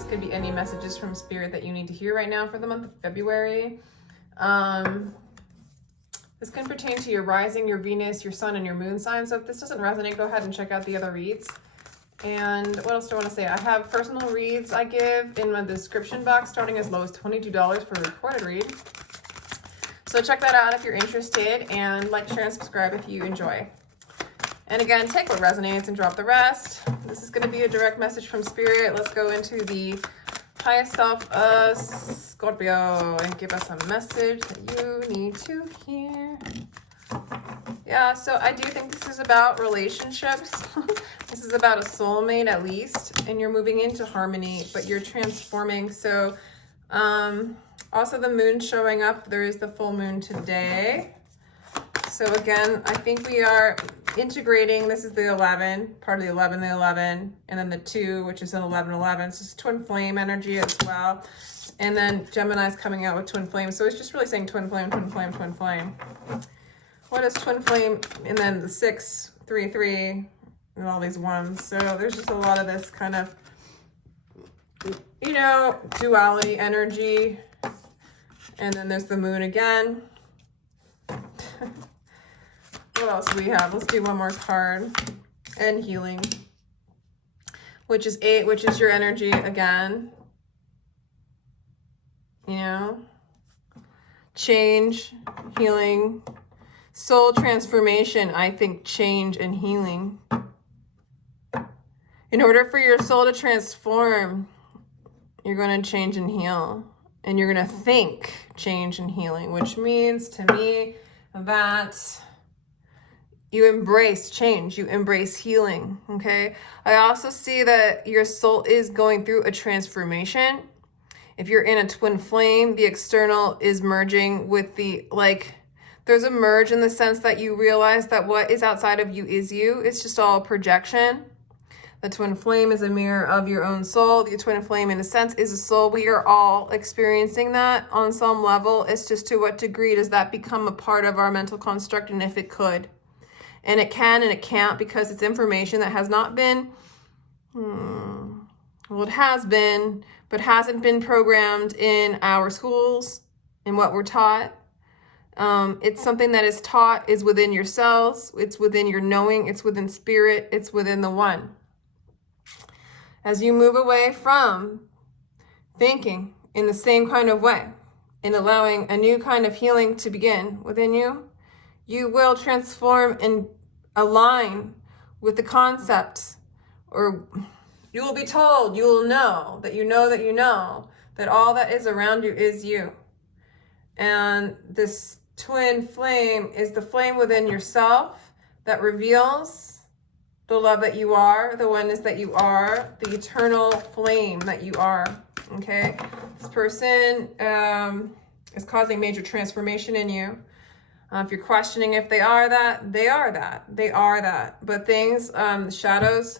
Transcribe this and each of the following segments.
this could be any messages from Spirit that you need to hear right now for the month of February. This can pertain to your rising, your Venus, your sun, and your moon sign. So if this doesn't resonate, go ahead and check out the other reads. And what else do I want to say? I have personal reads I give in my description box, starting as low as $22 for a recorded read. So check that out if you're interested, and like, share, and subscribe if you enjoy. And again, take what resonates and drop the rest. This is going to be a direct message from Spirit. Let's go into the highest self of Scorpio and give us a message that you need to hear. Yeah, so I do think this is about relationships. This is about a soulmate at least, and you're moving into harmony, but you're transforming. So also the moon showing up. There is the full moon today. So again, I think we are integrating. This is the 11, part of the 11, and then the 2, which is an 11. So it's twin flame energy as well. And then Gemini's coming out with twin flame. So it's just really saying twin flame, twin flame, twin flame. What is twin flame? And then the 6, 3, 3, and all these ones. So there's just a lot of this kind of, you know, duality energy. And then there's the moon again. What else do we have? Let's do one more card. And healing, which is 8, which is your energy again. You know, change, healing, soul transformation. I think change and healing. In order for your soul to transform, you're going to change and heal. And you're going to think change and healing, which means to me that you embrace change, you embrace healing, okay? I also see that your soul is going through a transformation. If you're in a twin flame, the external is merging with the, like, there's a merge in the sense that you realize that what is outside of you is you. It's just all projection. The twin flame is a mirror of your own soul. The twin flame, in a sense, is a soul. We are all experiencing that on some level. It's just to what degree does that become a part of our mental construct, and if it could. And it can and it can't, because it's information that has not been, well, it has been, but hasn't been programmed in our schools, in what we're taught. It's something that is taught, is within your cells, it's within your knowing, it's within spirit, it's within the one. As you move away from thinking in the same kind of way and allowing a new kind of healing to begin within you, you will transform and align with the concepts, or you will be told, you will know that you know that you know that all that is around you is you. And this twin flame is the flame within yourself that reveals the love that you are, the oneness that you are, the eternal flame that you are, okay? This person is causing major transformation in you. If you're questioning if they are that, they are that. They are that. But things, the shadows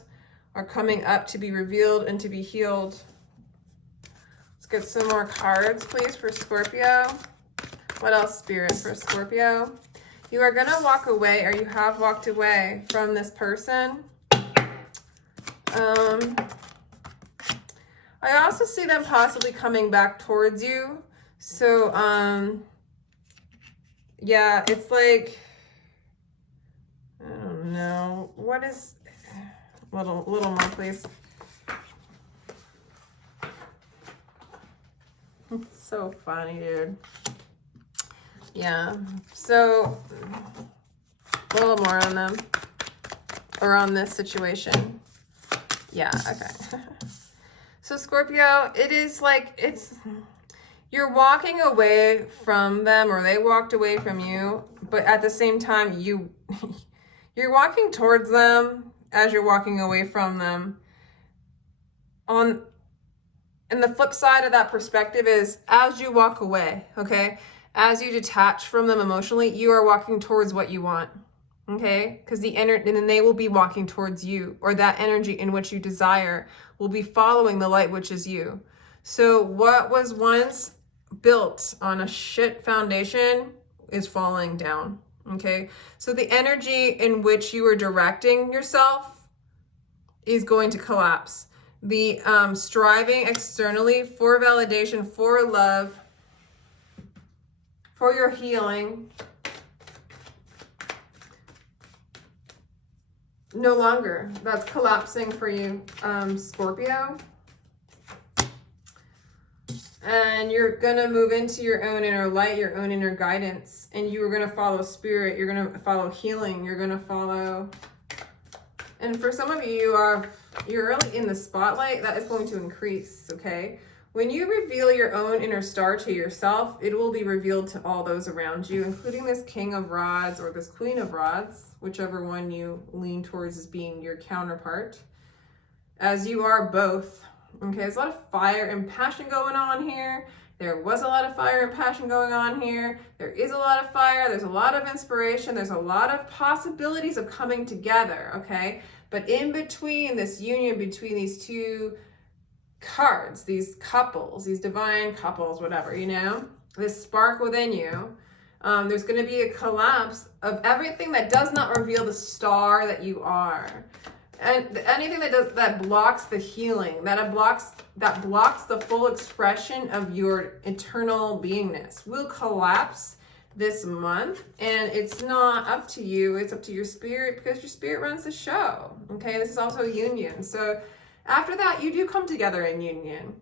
are coming up to be revealed and to be healed. Let's get some more cards, please, for Scorpio. What else, Spirit, for Scorpio? You are going to walk away, or you have walked away from this person. I also see them possibly coming back towards you. So, yeah, it's like, I don't know. What is, little more, please. It's so funny, dude. Yeah, so a little more on them, or on this situation. Yeah, okay. So Scorpio, it is like, you're walking away from them, or they walked away from you, but at the same time, you're walking towards them as you're walking away from them. And the flip side of that perspective is, as you walk away, okay, as you detach from them emotionally, you are walking towards what you want, okay? Because the energy, and then they will be walking towards you, or that energy in which you desire will be following the light, which is you. So what was once built on a shit foundation is falling down, okay? So the energy in which you are directing yourself is going to collapse. the striving externally for validation, for love, for your healing. No longer. That's collapsing for you, Scorpio. And you're going to move into your own inner light, your own inner guidance. And you are going to follow spirit. You're going to follow healing. You're going to follow... And for some of you, you're really in the spotlight. That is going to increase, okay? When you reveal your own inner star to yourself, it will be revealed to all those around you, including this King of Rods or this Queen of Rods, whichever one you lean towards as being your counterpart, as you are both. Okay, there's a lot of fire and passion going on here. There was a lot of fire and passion going on here. There is a lot of fire. There's a lot of inspiration. There's a lot of possibilities of coming together, okay? But in between this union between these two cards, these couples, these divine couples, whatever, you know, this spark within you, there's going to be a collapse of everything that does not reveal the star that you are. And anything that blocks the healing, that blocks the full expression of your eternal beingness will collapse this month. And it's not up to you, it's up to your spirit, because your spirit runs the show. Okay, this is also a union. So after that, you do come together in union.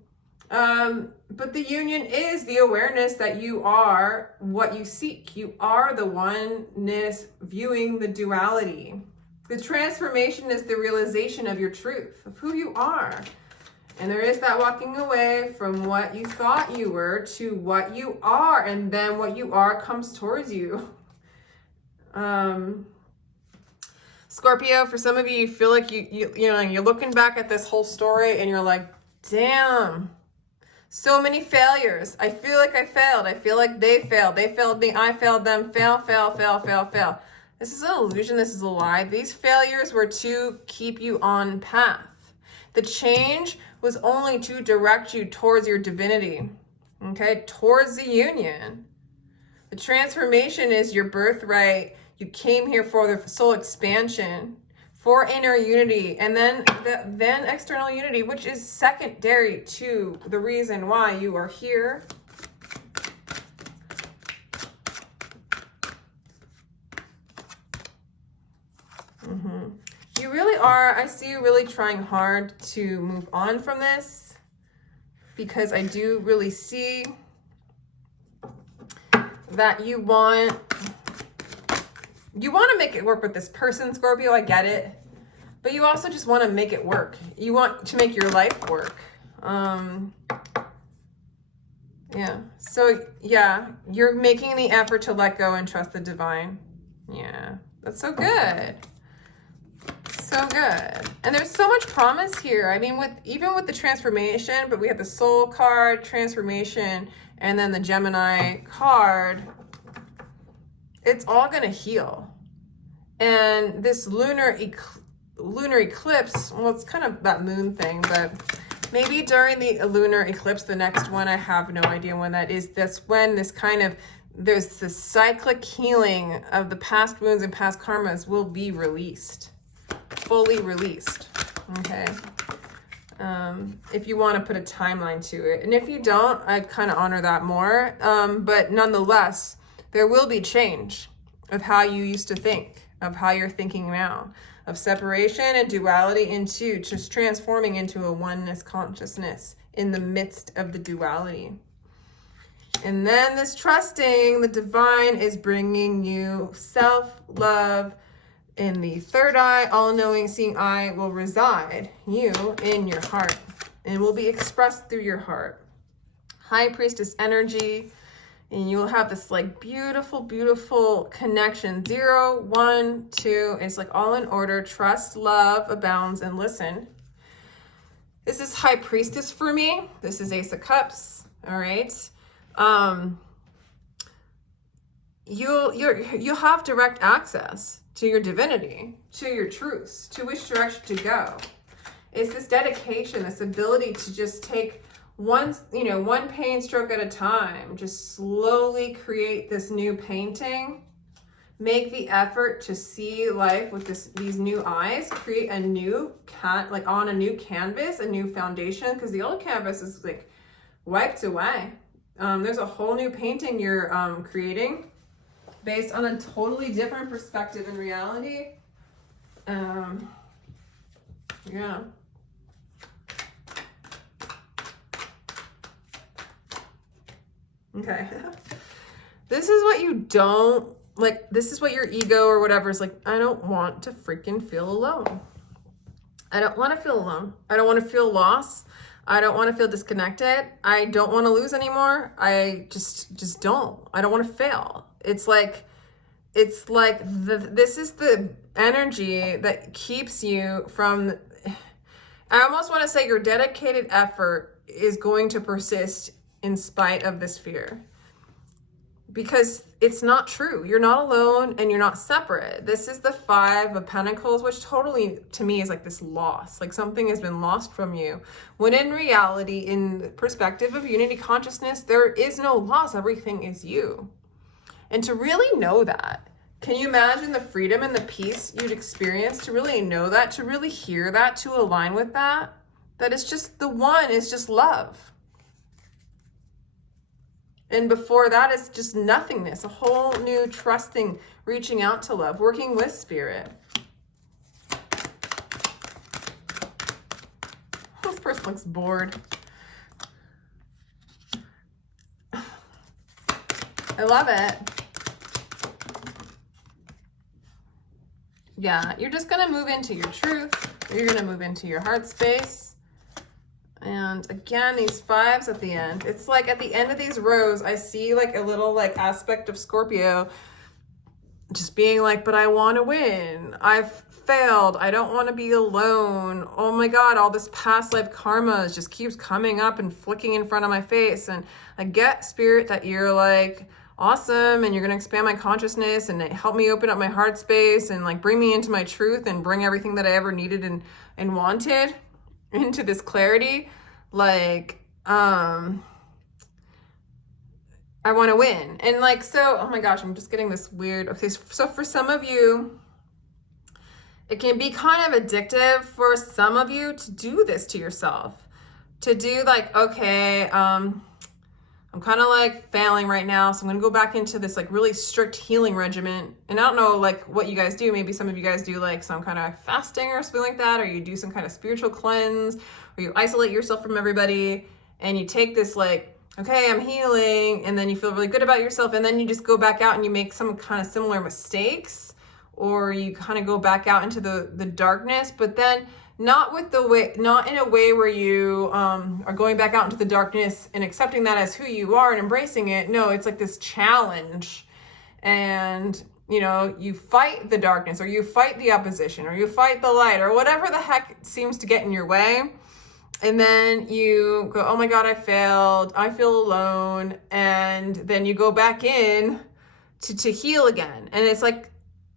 But the union is the awareness that you are what you seek. You are the oneness viewing the duality. The transformation is the realization of your truth, of who you are. And there is that walking away from what you thought you were to what you are. And then what you are comes towards you. Scorpio, for some of you, you feel like you know, you're looking back at this whole story and you're like, damn, so many failures. I feel like I failed. I feel like they failed. They failed me. I failed them. Fail, fail, fail, fail, fail. This is an illusion. This is a lie. These failures were to keep you on path. The change was only to direct you towards your divinity, okay? Towards the union. The transformation is your birthright. You came here for the soul expansion, for inner unity, and then external unity, which is secondary to the reason why you are here. You really are, I see you really trying hard to move on from this, because I do really see that you want to make it work with this person, Scorpio. I get it. But you also just want to make it work. You want to make your life work. Yeah. So, yeah, you're making the effort to let go and trust the divine. Yeah. That's so good. So good. And there's so much promise here. I mean, even with the transformation, but we have the soul card, transformation, and then the Gemini card. It's all going to heal. And this lunar eclipse, well, it's kind of that moon thing, but maybe during the lunar eclipse, the next one, I have no idea when that is. That's when there's this cyclic healing of the past wounds and past karmas will be released. Fully released. Okay. If you want to put a timeline to it. And if you don't, I kind of honor that more. But nonetheless, there will be change of how you used to think, of how you're thinking now, of separation and duality into just transforming into a oneness consciousness in the midst of the duality. And then this trusting the divine is bringing you self-love. In the third eye, all-knowing, seeing eye will reside you in your heart and will be expressed through your heart. High Priestess energy, and you will have this like beautiful, beautiful connection. 0, 1, 2. It's like all in order. Trust, love, abounds, and listen. This is High Priestess for me. This is Ace of Cups. All right. You'll have direct access to your divinity, to your truths, to which direction to go. It's this dedication, this ability to just take one paint stroke at a time, just slowly create this new painting make the effort to see life with these new eyes, create a new on a new canvas, a new foundation, because the old canvas is like wiped away. There's a whole new painting you're creating based on a totally different perspective in reality. Yeah. Okay. This is what you don't like. This is what your ego or whatever is like. I don't want to freaking feel alone. I don't want to feel alone. I don't want to feel lost. I don't want to feel disconnected. I don't want to lose anymore. I just don't. I don't want to fail. It's like this is the energy that keeps you from, I almost want to say your dedicated effort is going to persist in spite of this fear. Because it's not true. You're not alone and you're not separate. This is the 5 of Pentacles, which totally, to me, is like this loss. Like something has been lost from you. When in reality, in the perspective of unity consciousness, there is no loss. Everything is you. And to really know that, can you imagine the freedom and the peace you'd experience to really know that, to really hear that, to align with that? That it's just the one is just love. And before that, it's just nothingness, a whole new trusting, reaching out to love, working with spirit. This person looks bored. I love it. Yeah, you're just going to move into your truth. You're going to move into your heart space. And again, these 5s at the end. It's like at the end of these rows, I see like a little like aspect of Scorpio just being like, but I want to win. I've failed. I don't want to be alone. Oh my God, all this past life karma just keeps coming up and flicking in front of my face. And I get, spirit, that you're like awesome and you're going to expand my consciousness and help me open up my heart space and like bring me into my truth and bring everything that I ever needed and wanted into this clarity. Like, I want to win. And like, so, oh my gosh, I'm just getting this weird. Okay. So for some of you, it can be kind of addictive for some of you to do this to yourself, to do like, okay, I'm kind of like failing right now. So I'm going to go back into this like really strict healing regimen. And I don't know like what you guys do. Maybe some of you guys do like some kind of fasting or something like that, or you do some kind of spiritual cleanse, or you isolate yourself from everybody and you take this like, okay, I'm healing. And then you feel really good about yourself. And then you just go back out and you make some kind of similar mistakes, or you kind of go back out into the darkness, but then not in a way where you are going back out into the darkness and accepting that as who you are and embracing it. No, it's like this challenge. And, you know, you fight the darkness, or you fight the opposition, or you fight the light, or whatever the heck seems to get in your way. And then you go, oh my God, I failed. I feel alone. And then you go back in to heal again. And it's like,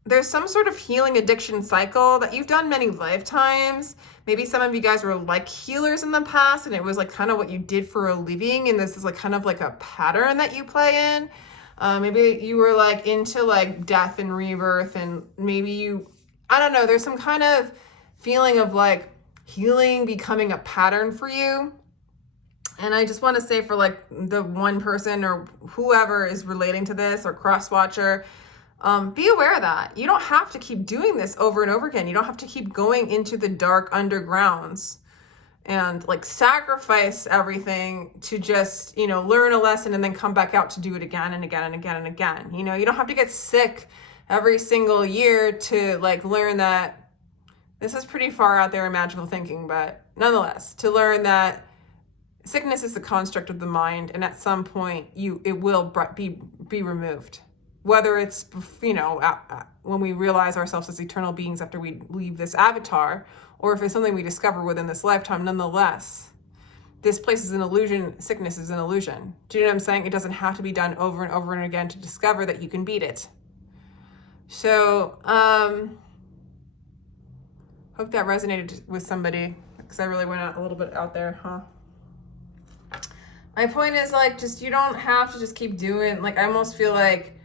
there's some sort of healing addiction cycle that you've done many lifetimes. Maybe some of you guys were like healers in the past and it was like kind of what you did for a living. And this is like kind of like a pattern that you play in. Maybe you were like into like death and rebirth, and maybe I don't know, there's some kind of feeling of like healing becoming a pattern for you. And I just want to say, for like the one person or whoever is relating to this, or cross-watcher, be aware of that. You don't have to keep doing this over and over again. You don't have to keep going into the dark undergrounds and like sacrifice everything to just, you know, learn a lesson and then come back out to do it again and again and again and again. You know, you don't have to get sick every single year to like learn that. This is pretty far out there in magical thinking, but nonetheless, to learn that sickness is the construct of the mind, and at some point it will be removed. Whether it's, you know, when we realize ourselves as eternal beings after we leave this avatar, or if it's something we discover within this lifetime, nonetheless, this place is an illusion, sickness is an illusion. Do you know what I'm saying? It doesn't have to be done over and over and again to discover that you can beat it. So, hope that resonated with somebody, because I really went out a little bit out there, huh? My point is like, just, you don't have to just keep doing, like, I almost feel like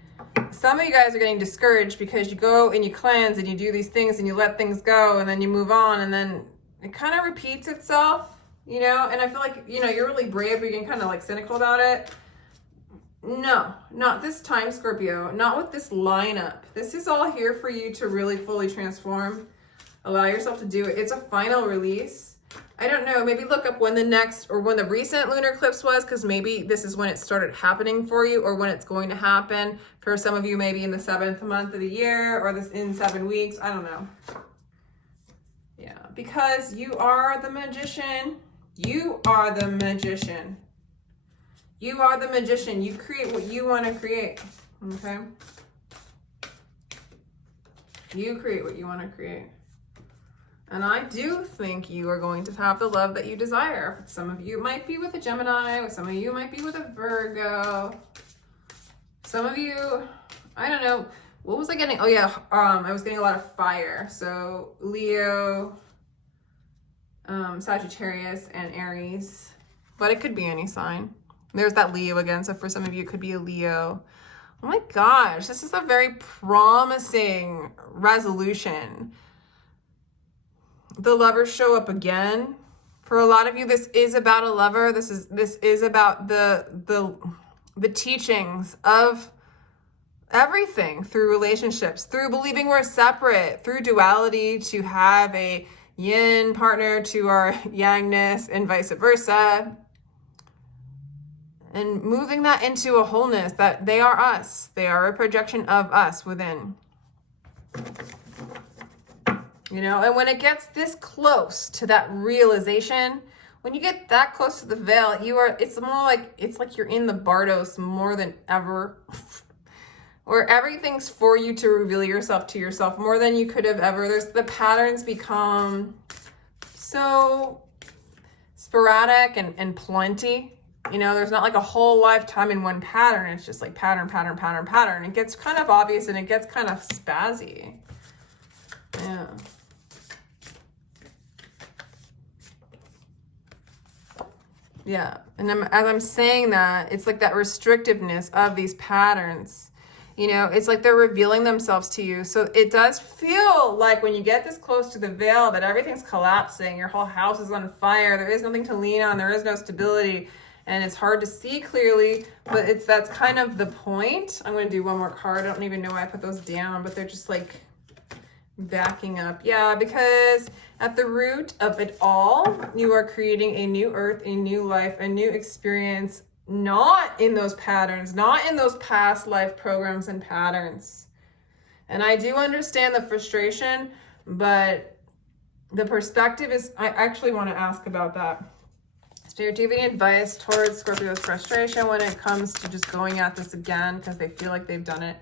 some of you guys are getting discouraged because you go and you cleanse and you do these things and you let things go and then you move on and then it kind of repeats itself, you know? And I feel like, you know, you're really brave, but you're getting kind of like cynical about it. No, not this time, Scorpio. Not with this lineup. This is all here for you to really fully transform. Allow yourself to do it. It's a final release. I don't know, maybe look up when the next or when the recent lunar eclipse was, because maybe this is when it started happening for you or when it's going to happen. For some of you, maybe in the 7th month of the year or this in 7 weeks. I don't know. Yeah, because you are the magician. You are the magician. You are the magician. You create what you want to create. Okay? You create what you want to create. And I do think you are going to have the love that you desire. Some of you might be with a Gemini, some of you might be with a Virgo. Some of you, I don't know, what was I getting? Oh yeah, I was getting a lot of fire. So Leo, Sagittarius, and Aries. But it could be any sign. There's that Leo again, so for some of you it could be a Leo. Oh my gosh, this is a very promising resolution. The lovers show up again. For a lot of you, this is about a lover. This is about the teachings of everything through relationships, through believing we're separate, through duality, to have a yin partner to our yangness and vice versa. And moving that into a wholeness, that they are us. They are a projection of us within. You know, and when it gets this close to that realization, when you get that close to the veil, it's like you're in the Bardos more than ever. Where everything's for you to reveal yourself to yourself more than you could have ever. The patterns become so sporadic and plenty. You know, there's not like a whole lifetime in one pattern. It's just like pattern, pattern, pattern, pattern. It gets kind of obvious and it gets kind of spazzy. Yeah. Yeah, and as I'm saying that, it's like that restrictiveness of these patterns. You know, it's like they're revealing themselves to you. So it does feel like when you get this close to the veil that everything's collapsing. Your whole house is on fire. There is nothing to lean on. There is no stability. And it's hard to see clearly, but that's kind of the point. I'm going to do one more card. I don't even know why I put those down, but they're just like backing up. Yeah, because at the root of it all, you are creating a new earth, a new life, a new experience, not in those patterns, not in those past life programs and patterns. And I do understand the frustration, but the perspective is, I actually want to ask about that. Spirit, do you have any advice towards Scorpio's frustration when it comes to just going at this again because they feel like they've done it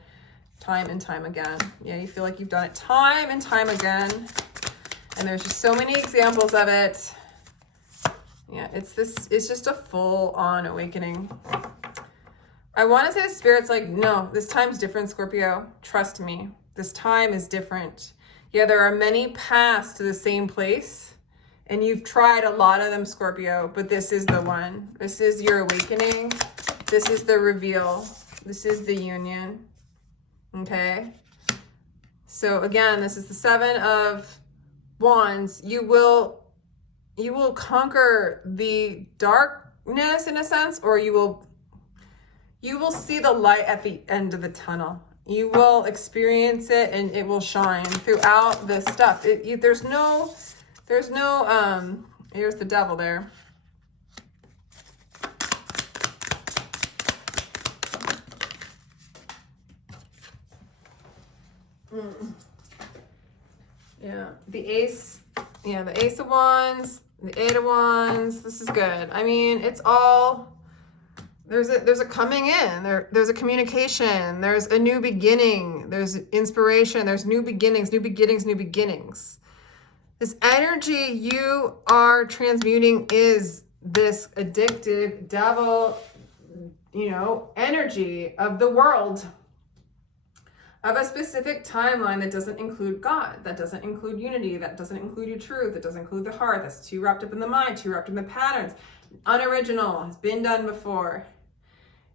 time and time again? Yeah, you feel like you've done it time and time again. And there's just so many examples of it. Yeah, it's just a full-on awakening. I want to say the Spirit's like, no, this time's different, Scorpio. Trust me, this time is different. Yeah, there are many paths to the same place. And you've tried a lot of them, Scorpio, but this is the one. This is your awakening. This is the reveal. This is the union. Okay? So again, this is the 7 of Wands. You will conquer the darkness in a sense, or you will see the light at the end of the tunnel. You will experience it and it will shine throughout the stuff. There's no, here's the devil there. Yeah, the ace of wands, the 8 of wands. This is good. I mean, it's all, there's a coming in, there's a communication, there's a new beginning, there's inspiration, there's new beginnings. This energy you are transmuting is this addictive devil, energy of the world, of a specific timeline that doesn't include God, that doesn't include unity, that doesn't include your truth, that doesn't include the heart, that's too wrapped up in the mind, too wrapped in the patterns, unoriginal, has been done before.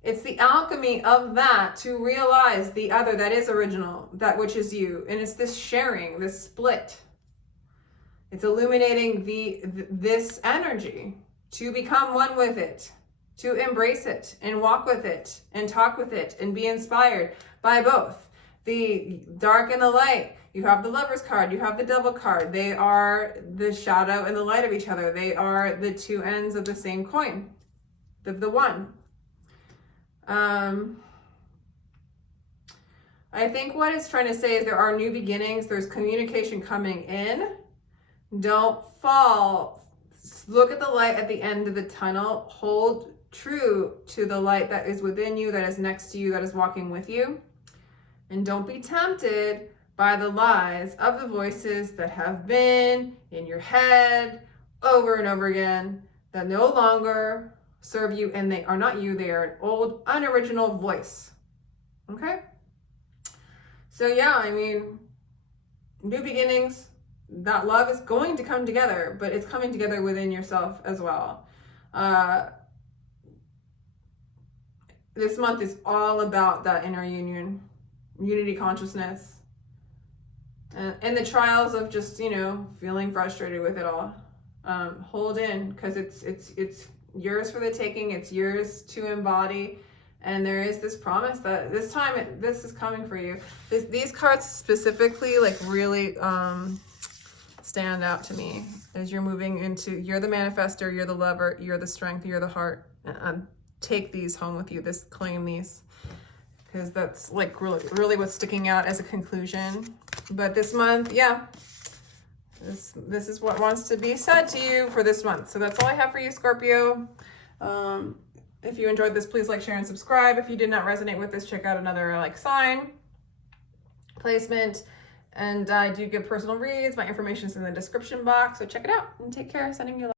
It's the alchemy of that to realize the other that is original, that which is you. And it's this sharing, this split. It's illuminating this energy to become one with it, to embrace it and walk with it and talk with it and be inspired by both the dark and the light. You have the Lover's card, you have the Devil card. They are the shadow and the light of each other. They are the two ends of the same coin, the one. I think what it's trying to say is there are new beginnings. There's communication coming in. Don't fall. Look at the light at the end of the tunnel. Hold true to the light that is within you, that is next to you, that is walking with you. And don't be tempted by the lies of the voices that have been in your head over and over again, that no longer serve you, and they are not you. They are an old, unoriginal voice. Okay? So yeah, I mean, new beginnings, that love is going to come together, but it's coming together within yourself as well. This month is all about that inner union, unity consciousness, and the trials of just, you know, feeling frustrated with it all. Hold in, because it's yours for the taking. It's yours to embody. And there is this promise that this time this is coming for you. These cards specifically like really stand out to me as you're moving into, you're the manifestor, you're the lover, you're the strength, you're the heart. Take these home with you, claim these, because that's like really what's sticking out as a conclusion. But this month, yeah, this is what wants to be said to you for this month. So that's all I have for you, Scorpio. If you enjoyed this, please like, share, and subscribe. If you did not resonate with this, check out another like sign placement. And I do give personal reads. My information is in the description box, so check it out and take care. Sending you love.